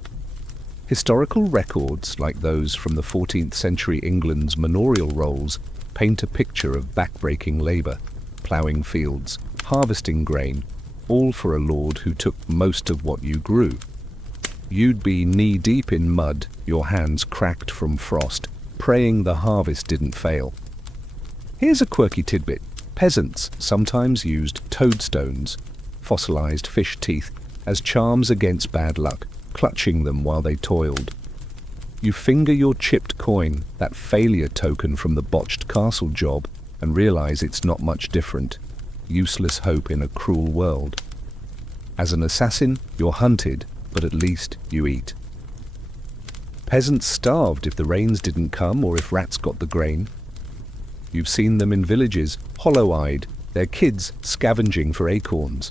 Historical records, like those from the 14th century England's manorial rolls, paint a picture of backbreaking labour, ploughing fields, harvesting grain, all for a lord who took most of what you grew. You'd be knee-deep in mud, your hands cracked from frost, praying the harvest didn't fail. Here's a quirky tidbit. Peasants sometimes used toadstones, fossilized fish teeth, as charms against bad luck, clutching them while they toiled. You finger your chipped coin, that failure token from the botched castle job, and realize it's not much different. Useless hope in a cruel world. As an assassin, you're hunted, but at least you eat. Peasants starved if the rains didn't come or if rats got the grain. You've seen them in villages, hollow-eyed, their kids scavenging for acorns.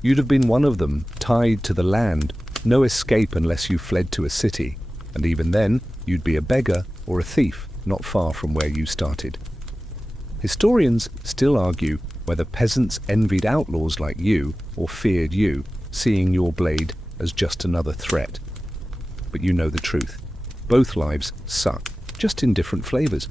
You'd have been one of them, tied to the land, no escape unless you fled to a city, and even then, you'd be a beggar or a thief not far from where you started. Historians still argue whether peasants envied outlaws like you or feared you, seeing your blade as just another threat. But you know the truth. Both lives suck, just in different flavors.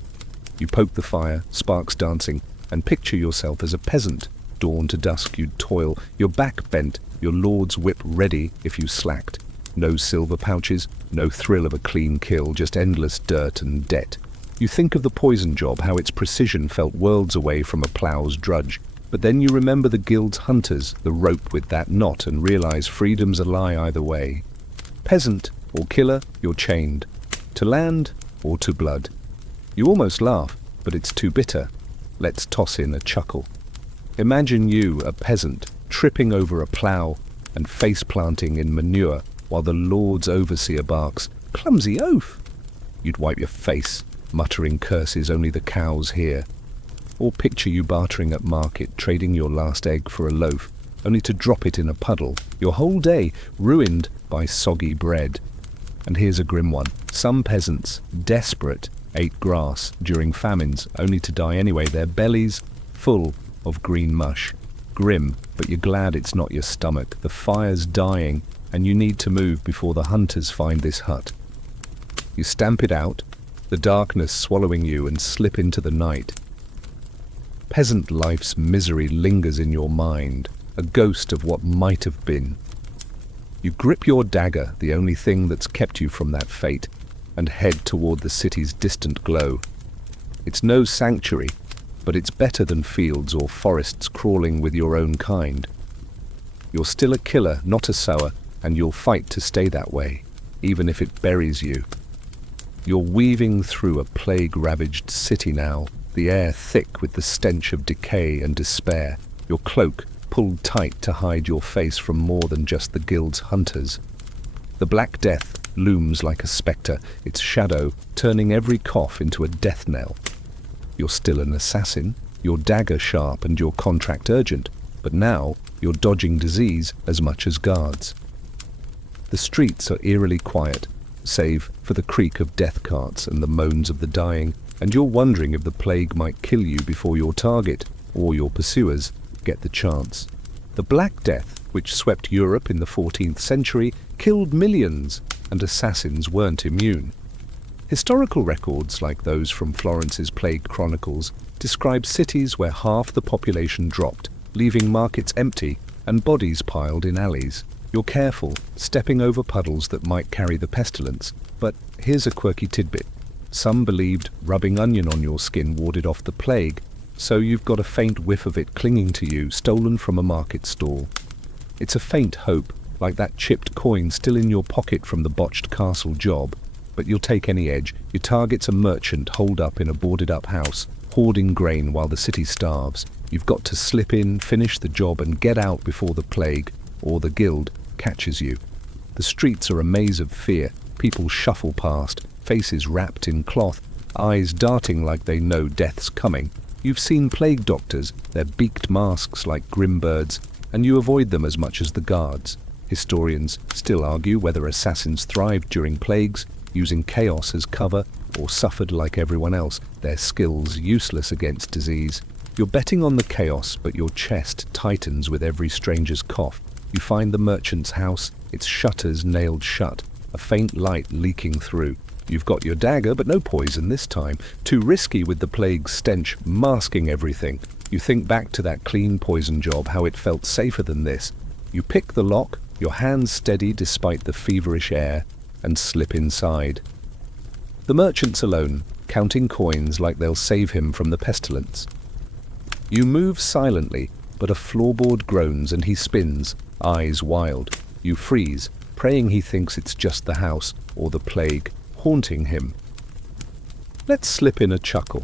You poke the fire, sparks dancing, and picture yourself as a peasant. Dawn to dusk you'd toil, your back bent, your lord's whip ready if you slacked. No silver pouches, no thrill of a clean kill, just endless dirt and debt. You think of the poison job, how its precision felt worlds away from a plough's drudge. But then you remember the guild's hunters, the rope with that knot, and realize freedom's a lie either way. Peasant or killer, you're chained. To land or to blood. You almost laugh, but it's too bitter. Let's toss in a chuckle. Imagine you, a peasant, tripping over a plough and face-planting in manure while the Lord's overseer barks, "Clumsy oaf!" You'd wipe your face, muttering curses only the cows hear. Or picture you bartering at market, trading your last egg for a loaf, only to drop it in a puddle, your whole day ruined by soggy bread. And here's a grim one. Some peasants, desperate, ate grass during famines, only to die anyway, their bellies full of green mush. Grim, but you're glad it's not your stomach. The fire's dying, and you need to move before the hunters find this hut. You stamp it out, the darkness swallowing you, and slip into the night. Peasant life's misery lingers in your mind, a ghost of what might have been. You grip your dagger, the only thing that's kept you from that fate, and head toward the city's distant glow. It's no sanctuary, but it's better than fields or forests crawling with your own kind. You're still a killer, not a sower, and you'll fight to stay that way, even if it buries you. You're weaving through a plague-ravaged city now, the air thick with the stench of decay and despair, your cloak pulled tight to hide your face from more than just the guild's hunters. The Black Death looms like a spectre, its shadow turning every cough into a death knell. You're still an assassin, your dagger sharp and your contract urgent, but now you're dodging disease as much as guards. The streets are eerily quiet, save for the creak of death carts and the moans of the dying, and you're wondering if the plague might kill you before your target, or your pursuers, get the chance. The Black Death, which swept Europe in the 14th century, killed millions, and assassins weren't immune. Historical records, like those from Florence's Plague Chronicles, describe cities where half the population dropped, leaving markets empty and bodies piled in alleys. You're careful, stepping over puddles that might carry the pestilence. But here's a quirky tidbit. Some believed rubbing onion on your skin warded off the plague, so you've got a faint whiff of it clinging to you, stolen from a market stall. It's a faint hope, like that chipped coin still in your pocket from the botched castle job. But you'll take any edge. Your target's a merchant holed up in a boarded-up house, hoarding grain while the city starves. You've got to slip in, finish the job, and get out before the plague, or the guild, catches you. The streets are a maze of fear. People shuffle past, faces wrapped in cloth, eyes darting like they know death's coming. You've seen plague doctors, their beaked masks like grim birds, and you avoid them as much as the guards. Historians still argue whether assassins thrived during plagues, using chaos as cover, or suffered like everyone else, their skills useless against disease. You're betting on the chaos, but your chest tightens with every stranger's cough. You find the merchant's house, its shutters nailed shut, a faint light leaking through. You've got your dagger, but no poison this time. Too risky with the plague's stench masking everything. You think back to that clean poison job, how it felt safer than this. You pick the lock, your hands steady despite the feverish air, and slip inside. The merchant's alone, counting coins like they'll save him from the pestilence. You move silently, but a floorboard groans and he spins, eyes wild. You freeze, praying he thinks it's just the house or the plague haunting him. Let's slip in a chuckle.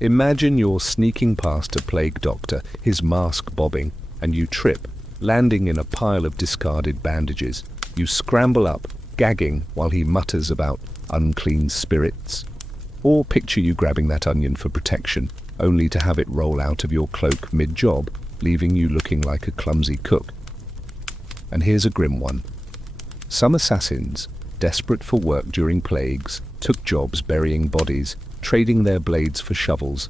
Imagine you're sneaking past a plague doctor, his mask bobbing, and you trip, landing in a pile of discarded bandages. You scramble up, gagging, while he mutters about unclean spirits. Or picture you grabbing that onion for protection, only to have it roll out of your cloak mid-job, leaving you looking like a clumsy cook. And here's a grim one. Some assassins, desperate for work during plagues, took jobs burying bodies, trading their blades for shovels.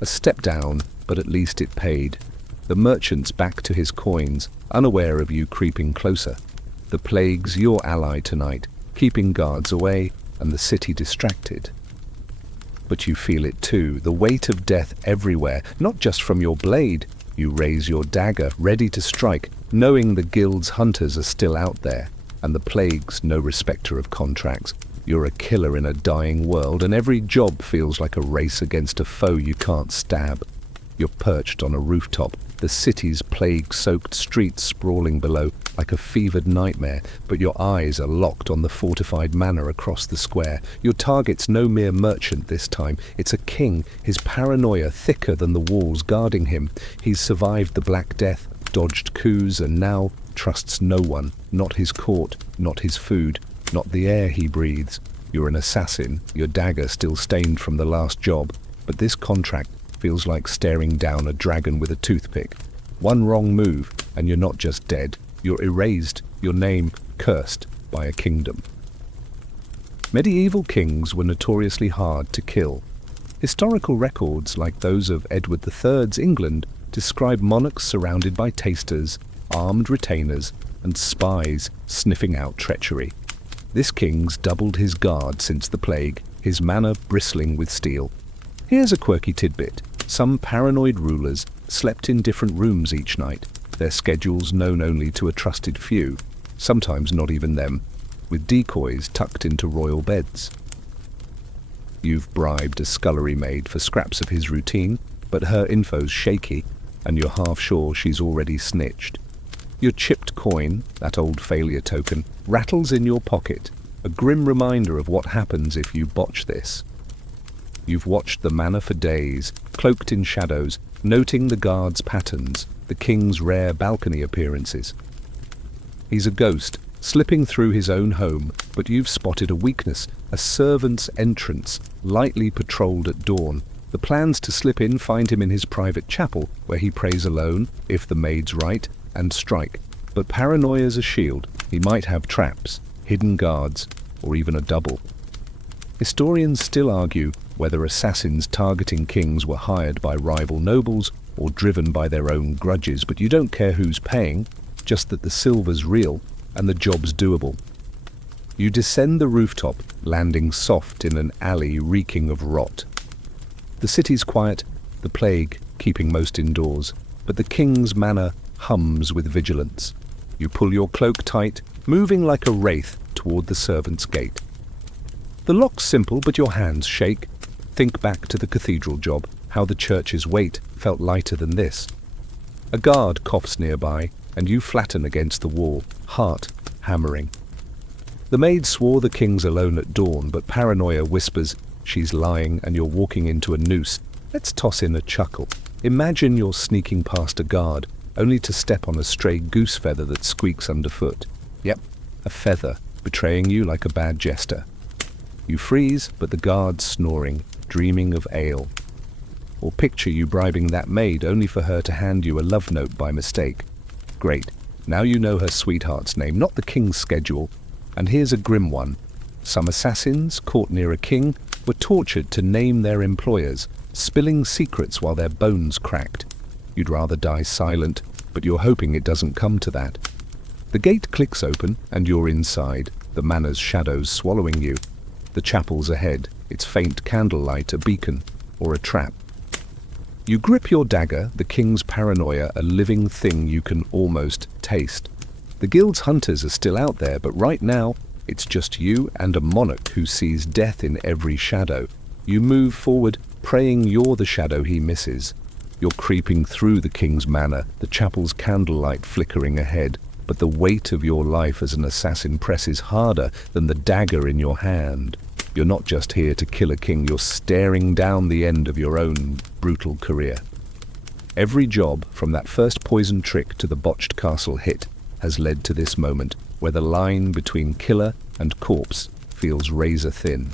A step down, but at least it paid. The merchant's back to his coins, unaware of you creeping closer. The plague's your ally tonight, keeping guards away and the city distracted. But you feel it too, the weight of death everywhere, not just from your blade. You raise your dagger, ready to strike, knowing the guild's hunters are still out there, and the plague's no respecter of contracts. You're a killer in a dying world, and every job feels like a race against a foe you can't stab. You're perched on a rooftop, the city's plague-soaked streets sprawling below like a fevered nightmare, but your eyes are locked on the fortified manor across the square. Your target's no mere merchant this time, it's a king, his paranoia thicker than the walls guarding him. He's survived the Black Death, dodged coups, and now trusts no one, not his court, not his food, not the air he breathes. You're an assassin, your dagger still stained from the last job, but this contract feels like staring down a dragon with a toothpick. One wrong move, and you're not just dead, you're erased, your name cursed by a kingdom. Medieval kings were notoriously hard to kill. Historical records like those of Edward III's England describe monarchs surrounded by tasters, armed retainers, and spies sniffing out treachery. This king's doubled his guard since the plague, his manor bristling with steel. Here's a quirky tidbit. Some paranoid rulers slept in different rooms each night, their schedules known only to a trusted few, sometimes not even them, with decoys tucked into royal beds. You've bribed a scullery maid for scraps of his routine, but her info's shaky, and you're half sure she's already snitched. Your chipped coin, that old failure token, rattles in your pocket, a grim reminder of what happens if you botch this. You've watched the manor for days, cloaked in shadows, noting the guards' patterns, the king's rare balcony appearances. He's a ghost, slipping through his own home, but you've spotted a weakness, a servant's entrance, lightly patrolled at dawn. The plans to slip in find him in his private chapel, where he prays alone, if the maid's right, and strike. But paranoia's a shield. He might have traps, hidden guards, or even a double. Historians still argue whether assassins targeting kings were hired by rival nobles or driven by their own grudges, but you don't care who's paying, just that the silver's real and the job's doable. You descend the rooftop, landing soft in an alley reeking of rot. The city's quiet, the plague keeping most indoors, but the king's manor hums with vigilance. You pull your cloak tight, moving like a wraith toward the servant's gate. The lock's simple, but your hands shake. Think back to the cathedral job, how the church's weight felt lighter than this. A guard coughs nearby, and you flatten against the wall, heart hammering. The maid swore the king's alone at dawn, but paranoia whispers she's lying and you're walking into a noose. Let's toss in a chuckle. Imagine you're sneaking past a guard, only to step on a stray goose feather that squeaks underfoot. Yep, a feather, betraying you like a bad jester. You freeze, but the guard's snoring, dreaming of ale. Or picture you bribing that maid only for her to hand you a love note by mistake. Great, now you know her sweetheart's name, not the king's schedule. And here's a grim one. Some assassins, caught near a king, were tortured to name their employers, spilling secrets while their bones cracked. You'd rather die silent, but you're hoping it doesn't come to that. The gate clicks open, and you're inside, the manor's shadows swallowing you. The chapel's ahead, its faint candlelight a beacon or a trap. You grip your dagger, the king's paranoia a living thing you can almost taste. The guild's hunters are still out there, but right now, it's just you and a monarch who sees death in every shadow. You move forward, praying you're the shadow he misses. You're creeping through the king's manor, the chapel's candlelight flickering ahead, but the weight of your life as an assassin presses harder than the dagger in your hand. You're not just here to kill a king, you're staring down the end of your own brutal career. Every job, from that first poison trick to the botched castle hit, has led to this moment, where the line between killer and corpse feels razor thin.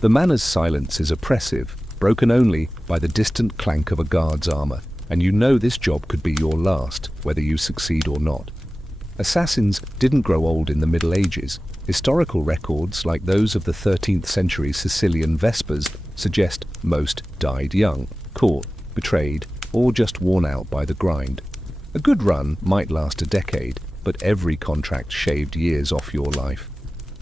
The manor's silence is oppressive, broken only by the distant clank of a guard's armor, and you know this job could be your last, whether you succeed or not. Assassins didn't grow old in the Middle Ages. Historical records, like those of the 13th century Sicilian Vespers, suggest most died young, caught, betrayed, or just worn out by the grind. A good run might last a decade, but every contract shaved years off your life.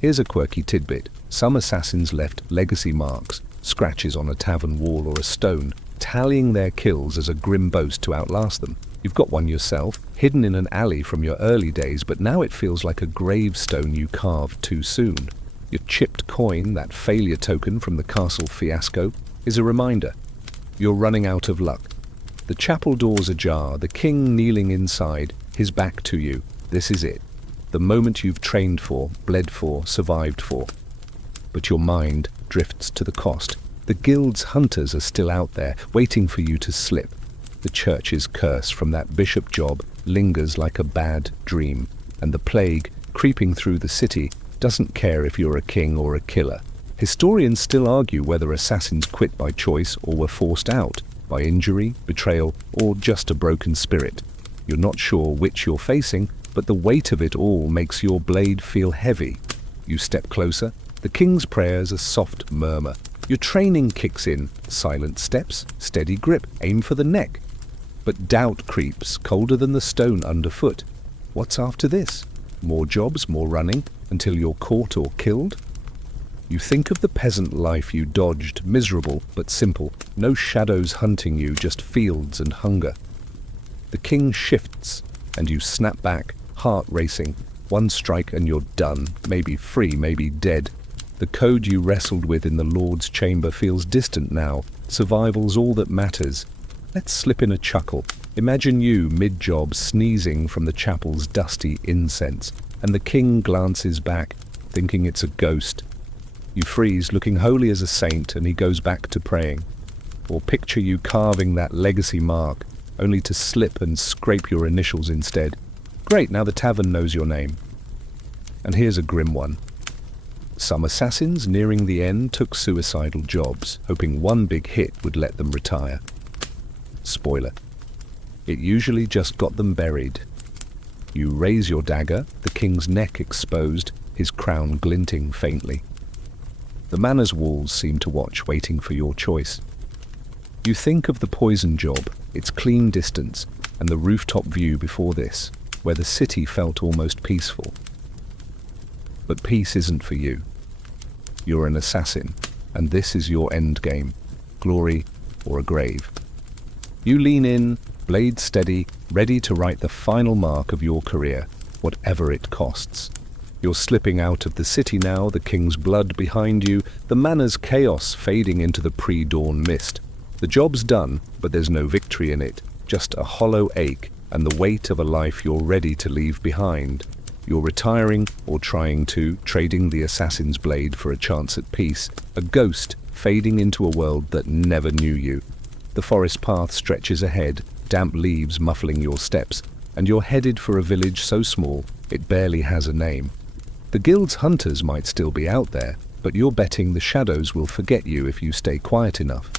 Here's a quirky tidbit. Some assassins left legacy marks, scratches on a tavern wall or a stone, tallying their kills as a grim boast to outlast them. You've got one yourself, hidden in an alley from your early days, but now it feels like a gravestone you carved too soon. Your chipped coin, that failure token from the castle fiasco, is a reminder. You're running out of luck. The chapel doors ajar, the king kneeling inside, his back to you. This is it. The moment you've trained for, bled for, survived for. But your mind drifts to the cost. The guild's hunters are still out there, waiting for you to slip. The church's curse from that bishop job lingers like a bad dream, and the plague, creeping through the city, doesn't care if you're a king or a killer. Historians still argue whether assassins quit by choice or were forced out, by injury, betrayal, or just a broken spirit. You're not sure which you're facing, but the weight of it all makes your blade feel heavy. You step closer, the king's prayers a soft murmur. Your training kicks in, silent steps, steady grip, aim for the neck. But doubt creeps, colder than the stone underfoot. What's after this? More jobs, more running, until you're caught or killed? You think of the peasant life you dodged, miserable but simple, no shadows hunting you, just fields and hunger. The king shifts, and you snap back, heart racing. One strike and you're done, maybe free, maybe dead. The code you wrestled with in the Lord's chamber feels distant now. Survival's all that matters. Let's slip in a chuckle. Imagine you, mid-job, sneezing from the chapel's dusty incense, and the king glances back, thinking it's a ghost. You freeze, looking holy as a saint, and he goes back to praying. Or picture you carving that legacy mark, only to slip and scrape your initials instead. Great, now the tavern knows your name. And here's a grim one. Some assassins nearing the end took suicidal jobs, hoping one big hit would let them retire. Spoiler. It usually just got them buried. You raise your dagger, the king's neck exposed, his crown glinting faintly. The manor's walls seem to watch, waiting for your choice. You think of the poison job, its clean distance, and the rooftop view before this, where the city felt almost peaceful. But peace isn't for you. You're an assassin, and this is your end game, glory or a grave. You lean in, blade steady, ready to write the final mark of your career, whatever it costs. You're slipping out of the city now, the king's blood behind you, the manor's chaos fading into the pre-dawn mist. The job's done, but there's no victory in it, just a hollow ache and the weight of a life you're ready to leave behind. You're retiring, or trying to, trading the assassin's blade for a chance at peace, a ghost fading into a world that never knew you. The forest path stretches ahead, damp leaves muffling your steps, and you're headed for a village so small it barely has a name. The guild's hunters might still be out there, but you're betting the shadows will forget you if you stay quiet enough.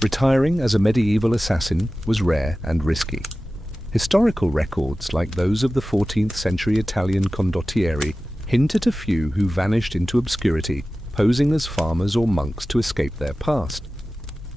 Retiring as a medieval assassin was rare and risky. Historical records, like those of the 14th century Italian condottieri, hint at a few who vanished into obscurity, posing as farmers or monks to escape their past.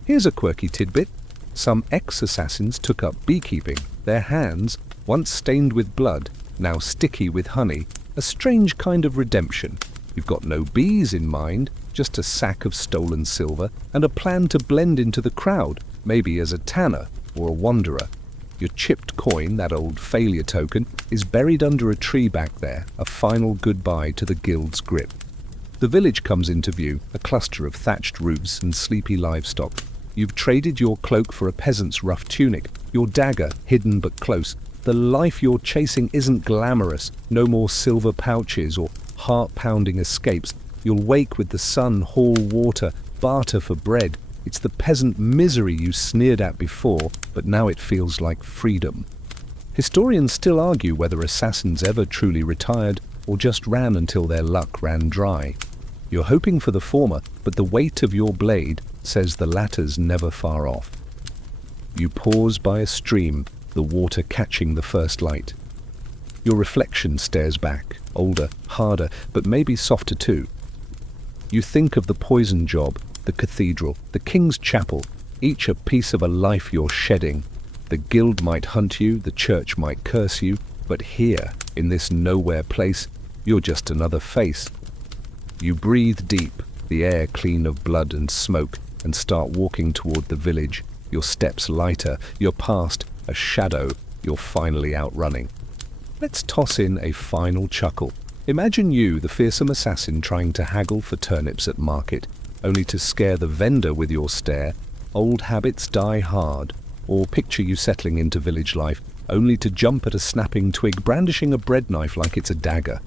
Here's a quirky tidbit. Some ex-assassins took up beekeeping, their hands, once stained with blood, now sticky with honey, a strange kind of redemption. You've got no bees in mind, just a sack of stolen silver and a plan to blend into the crowd, maybe as a tanner or a wanderer. Your chipped coin, that old failure token, is buried under a tree back there, a final goodbye to the guild's grip. The village comes into view, a cluster of thatched roofs and sleepy livestock. You've traded your cloak for a peasant's rough tunic, your dagger hidden but close. The life you're chasing isn't glamorous, no more silver pouches or heart-pounding escapes. You'll wake with the sun, haul water, barter for bread. It's the peasant misery you sneered at before, but now it feels like freedom. Historians still argue whether assassins ever truly retired or just ran until their luck ran dry. You're hoping for the former, but the weight of your blade says the latter's never far off. You pause by a stream, the water catching the first light. Your reflection stares back, older, harder, but maybe softer too. You think of the poison job, the cathedral, the king's chapel, each a piece of a life you're shedding. The guild might hunt you, the church might curse you, but here, in this nowhere place, you're just another face. You breathe deep, the air clean of blood and smoke, and start walking toward the village, your steps lighter, your past a shadow, you're finally outrunning. Let's toss in a final chuckle. Imagine you, the fearsome assassin, trying to haggle for turnips at market, only to scare the vendor with your stare. Old habits die hard. Or picture you settling into village life, only to jump at a snapping twig, brandishing a bread knife like it's a dagger.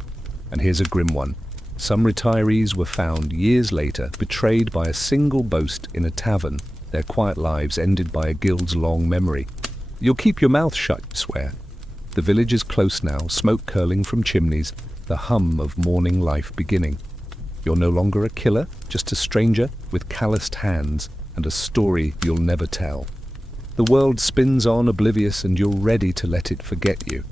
And here's a grim one. Some retirees were found years later, betrayed by a single boast in a tavern, their quiet lives ended by a guild's long memory. You'll keep your mouth shut, you swear. The village is close now, smoke curling from chimneys, the hum of morning life beginning. You're no longer a killer, just a stranger with calloused hands and a story you'll never tell. The world spins on oblivious and you're ready to let it forget you.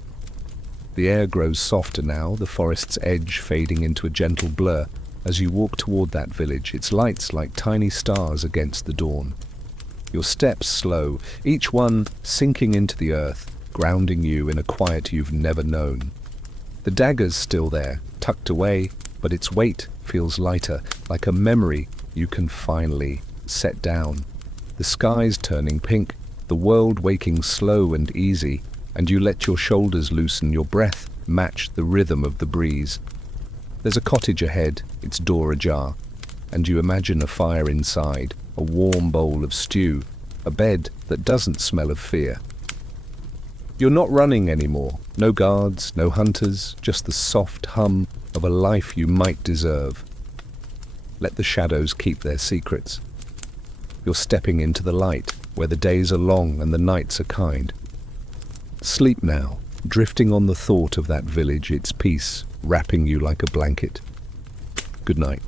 The air grows softer now, the forest's edge fading into a gentle blur. As you walk toward that village, its lights like tiny stars against the dawn. Your steps slow, each one sinking into the earth, grounding you in a quiet you've never known. The dagger's still there, tucked away, but its weight feels lighter, like a memory you can finally set down. The sky's turning pink, the world waking slow and easy, and you let your shoulders loosen, your breath match the rhythm of the breeze. There's a cottage ahead, its door ajar, and you imagine a fire inside, a warm bowl of stew, a bed that doesn't smell of fear. You're not running anymore, no guards, no hunters, just the soft hum of a life you might deserve. Let the shadows keep their secrets. You're stepping into the light, where the days are long and the nights are kind. Sleep now, drifting on the thought of that village, its peace, wrapping you like a blanket. Good night.